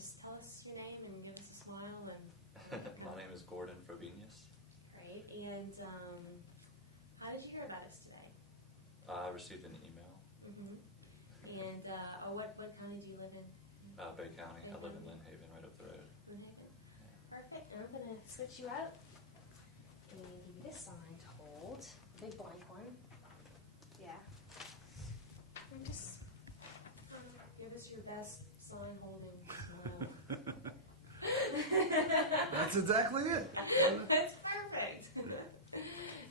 just tell us your name and give us a smile. And My name is Gordon Frobenius. Great. And how did you hear about us today? I received an email. Mm-hmm. And what county do you live in? Bay County. I live in Lynn Haven, right up the road. Lynn Haven. Perfect. And I'm going to switch you out and give you this sign to hold. Big blank one. Yeah. And just give us your best sign holding smile. That's exactly it. That's perfect.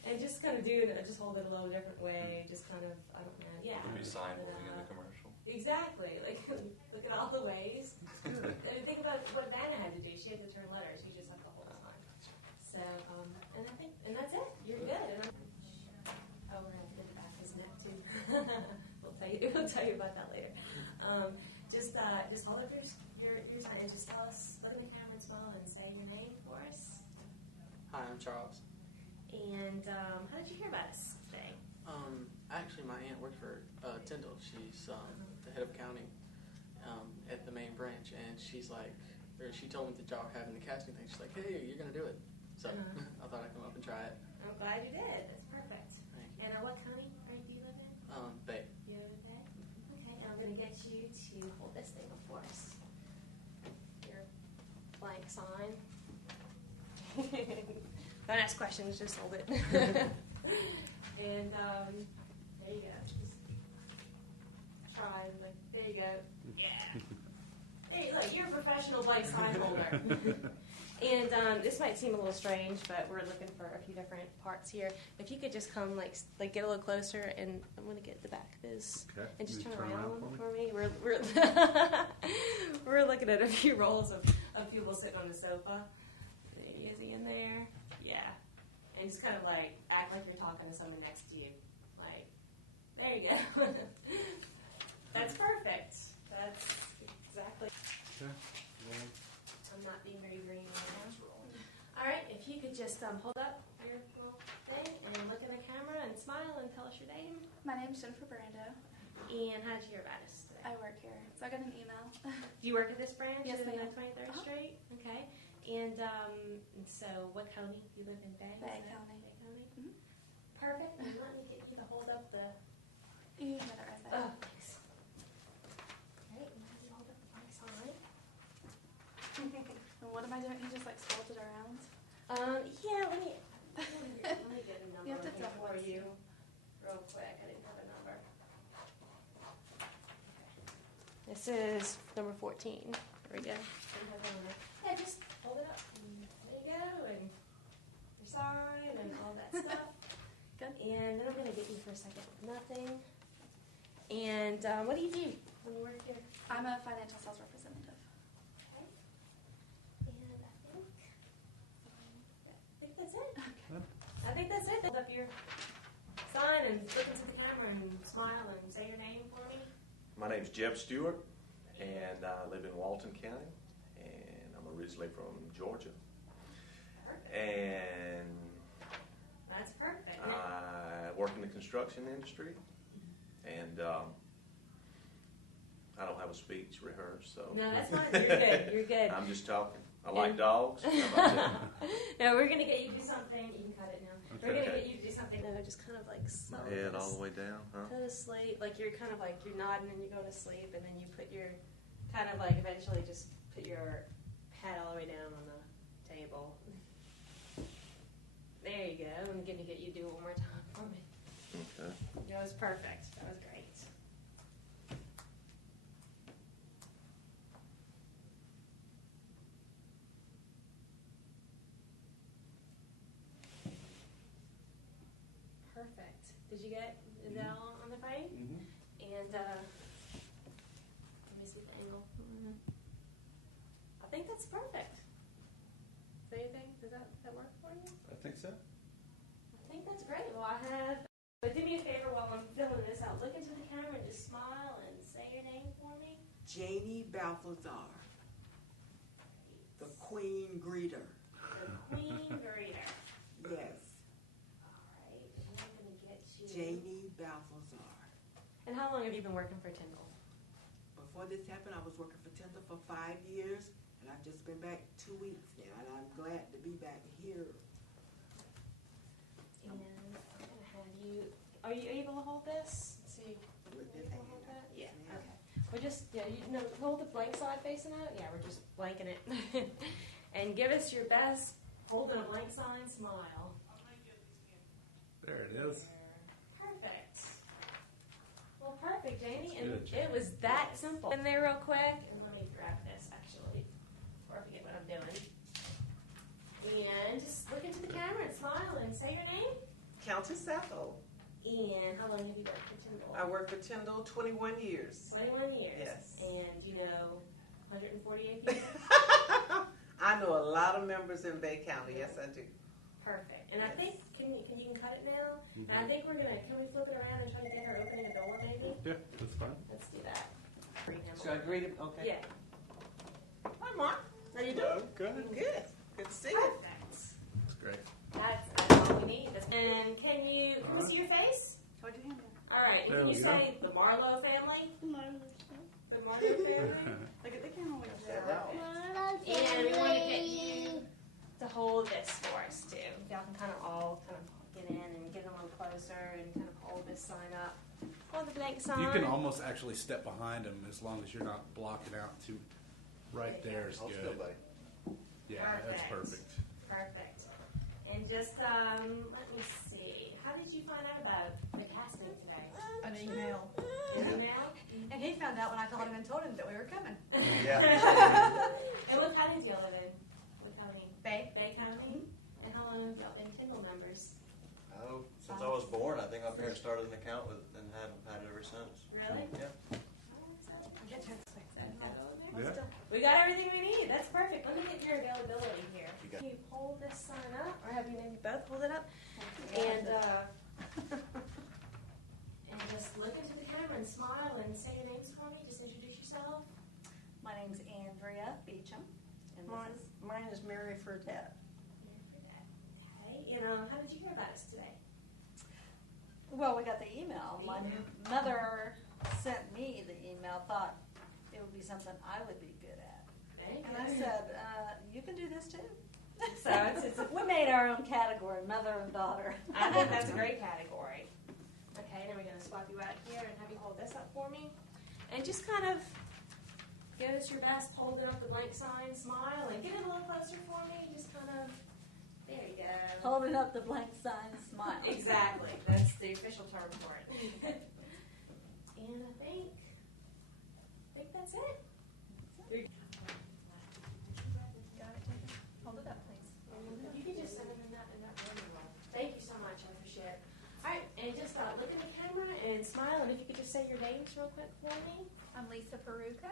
And just kind of just hold it a little different way. Just kind of, I don't know, yeah. It'll be sign holding in the commercial. Exactly. Like, look at all the ways. Think about what Vanna had to do. She had to turn letters. You just have to hold the sign. So, and that's it. You're good. Oh, we're going to have to get the back of his neck too. We'll tell you about that later. Just hold up your sign and just tell us, look in the camera and smile and say your name for us. Hi, I'm Charles. And how did you hear about us today? Actually, my aunt worked for Tyndall. She's the head of accounting at the main branch, and she told me that y'all were having the casting thing. She's like, hey, you're going to do it. So I thought I'd come up and try it. I'm glad you did. That's perfect. Thank you. And what county do you live in? Bay. You live in Bay? Okay, and I'm going to get you to hold this thing up for us. Your blank sign. Don't ask questions, just hold it. And there you go. Just try, like, there you go. Yeah. Hey, look, you're a professional blank sign holder. And this might seem a little strange, but we're looking for a few different parts here. If you could just come, like get a little closer, and I'm going to get the back of this. Okay. And just turn around around for me. We're looking at a few rows of people sitting on the sofa. Is he in there? Yeah. And just kind of like act like you're talking to someone next to you. Like, there you go. That's perfect. That's exactly. Okay. I'm not being very green right now. All right, if you could just hold up your little thing and look in the camera and smile and tell us your name. My name's Jennifer Brando. And how did you hear about us today? I work here, so I got an email. Do you work at this branch? Yes, in ma'am. 23rd Street? Okay. And so what county do you live in? Bay? Bay County. Bay County? Mm-hmm. Perfect. And let me get you to hold up the... You got it right there. Oh, thanks. All right, and now you hold up the blank sign. And what am I doing? You just like scrolled it around? Yeah, let me get a number You have to here double for it. you real quick. I didn't have a number. This is number 14. There we go. Yeah, just hold it up. And there you go. And your sign and all that stuff. Good. And then I'm going to get you for a second. Nothing. And what do you do when you work here? I'm a financial sales representative. Okay. And I think that's it. Okay. I think that's it. Hold up your sign and look into the camera and smile and say your name for me. My name's Jeb Stewart, and I live in Walton County, and I'm originally from Georgia. Perfect. And That's perfect. I work in the construction industry, and I don't have a speech rehearsed, so No, that's fine. You're good. You're good. I'm just talking. I like dogs. How about that? No, we're going to get you to do something. You can cut it now. Okay. We're going to get you to do something. No, just kind of like slow. Head all the way down, huh? Go to sleep. Like you're kind of like you're nodding and you go to sleep, and then you put your kind of like eventually just put your head all the way down on the table. There you go. I'm going to get you to do it one more time for me. Okay. That was perfect. That was great. Perfect. Did you get, is that all on the frame? Mm-hmm. And let me see the angle. I think that's perfect. Is there anything, does that work for you? I think so. I think that's great. Well, but do me a favor while I'm filling this out. Look into the camera and just smile and say your name for me. Janie Balthazar, the Queen Greeter. The Queen Greeter. Yes, All right. And I'm going to get you. Janie Balthazar. And how long have you been working for Tyndall? For before this happened, I was working for Tyndall for 5 years, and I've just been back 2 weeks now, and I'm glad to be back here. And I'm gonna have you. Are you able to hold this? Let's see. Are you able to hold that? Yeah. Okay. We're just hold the blank side facing out. Yeah, we're just blanking it. And give us your best holding a blank sign smile. There it is. Perfect. Well, perfect, Jamie. That's And good, Jamie. it was that simple. In there real quick. And let me grab this actually, before I forget what I'm doing. And just look into the camera and smile and say your name. Countess Ethel. And how long have you worked for Tyndall? I worked for Tyndall 21 years. 21 years. Yes. And you know 148 people? I know a lot of members in Bay County. Yes, I do. Perfect. And I Yes. think, can you cut it now? And I think can we flip it around and try to get her opening a door maybe? Yeah, that's fine. Let's do that. Greet him. Should I greet him? Okay. Yeah. Hi, Mark. How you doing? Good. Good. Good to see you. Perfect. That's great. That's all we need. And can we see your face? Hold your hand All right. There Can we you go. say the Marlowe family? The Marlowe family? Look at the camera. And we want to get you to hold this for us too. Y'all can kind of get in and get a little closer and kind of hold this sign up. Hold the blank sign. You can almost actually step behind them as long as you're not blocking out too. Right there is good. Yeah, that's perfect. Perfect. And just let me see. How did you find out about the casting today? An email. An email? And he found out when I called him and told him that we were coming. Yeah. And what county do y'all live in? What county? Bay. Bay County. And how long have y'all been Tyndall members? Oh, since I was born, I think my parents started an account with it and haven't had it ever since. Really? Yeah. Yeah. We got everything we need. That's perfect. Let me get your availability here. You got- Can you hold this sign up, or have you maybe both hold it up? And and just look into the camera and smile and say your names for me. Just introduce yourself. My name's Andrea Beecham. And Mine is Mary Fredette. Okay. And how did you hear about us today? well, we got the email. My mother sent me the email, thought it would be something I would be good at. And I said, you can do this too. So we made our own category, mother and daughter. I think that's a great category. Okay, then we're going to swap you out here and have you hold this up for me. And just kind of give us your best, hold it up the blank sign, smile, and get it a little closer for me. Just kind of, there you go. Holding up the blank sign, smile. Exactly. That's the official term for it. And I think that's it. Got it, Jacob? Hold it up, please. You can just send it in that room. Thank you so much. I appreciate it. All right, and just look in the camera and smile. And if you could just say your names real quick for me. I'm Lisa Peruka.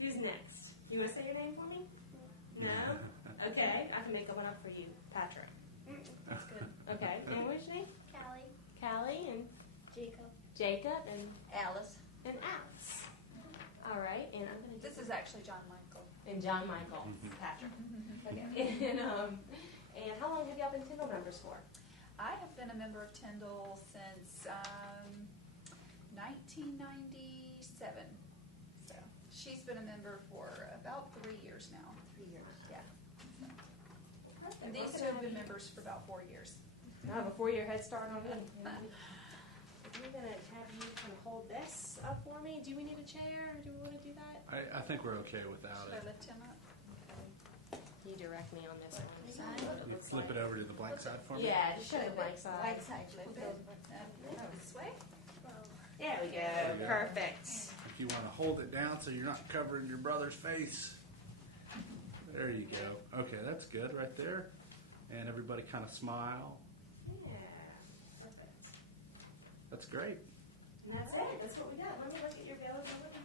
Who's next? You want to say your name for me? No? Okay, I can make one up for you. Patrick. That's good. Okay, and what's your name? Callie. Callie and Jacob. Jacob and Alice. Alice. All right, and I'm going to This is actually John Michael. and John Michael. Patrick. Okay. And how long have y'all been Tyndall members for? I have been a member of Tyndall since 1997. So she's been a member for about 3 years now. 3 years. Yeah. Perfect. And these two have been members for about 4 years. I have a 4-year head start on me. We're going to have you kind of hold this up for me. Do we need a chair, or do we want to do that? I think we're okay without Should I it. lift him up? You direct me on this one. You flip it over to the blank side for me? Yeah, just show the blank side. Blank side, flip it. This way? There we go. There we go. Perfect. If you want to hold it down so you're not covering your brother's face. There you go. Okay, that's good right there. And everybody kind of smile. Yeah. Perfect. That's great. And that's it. That's what we got. Let me look at your availability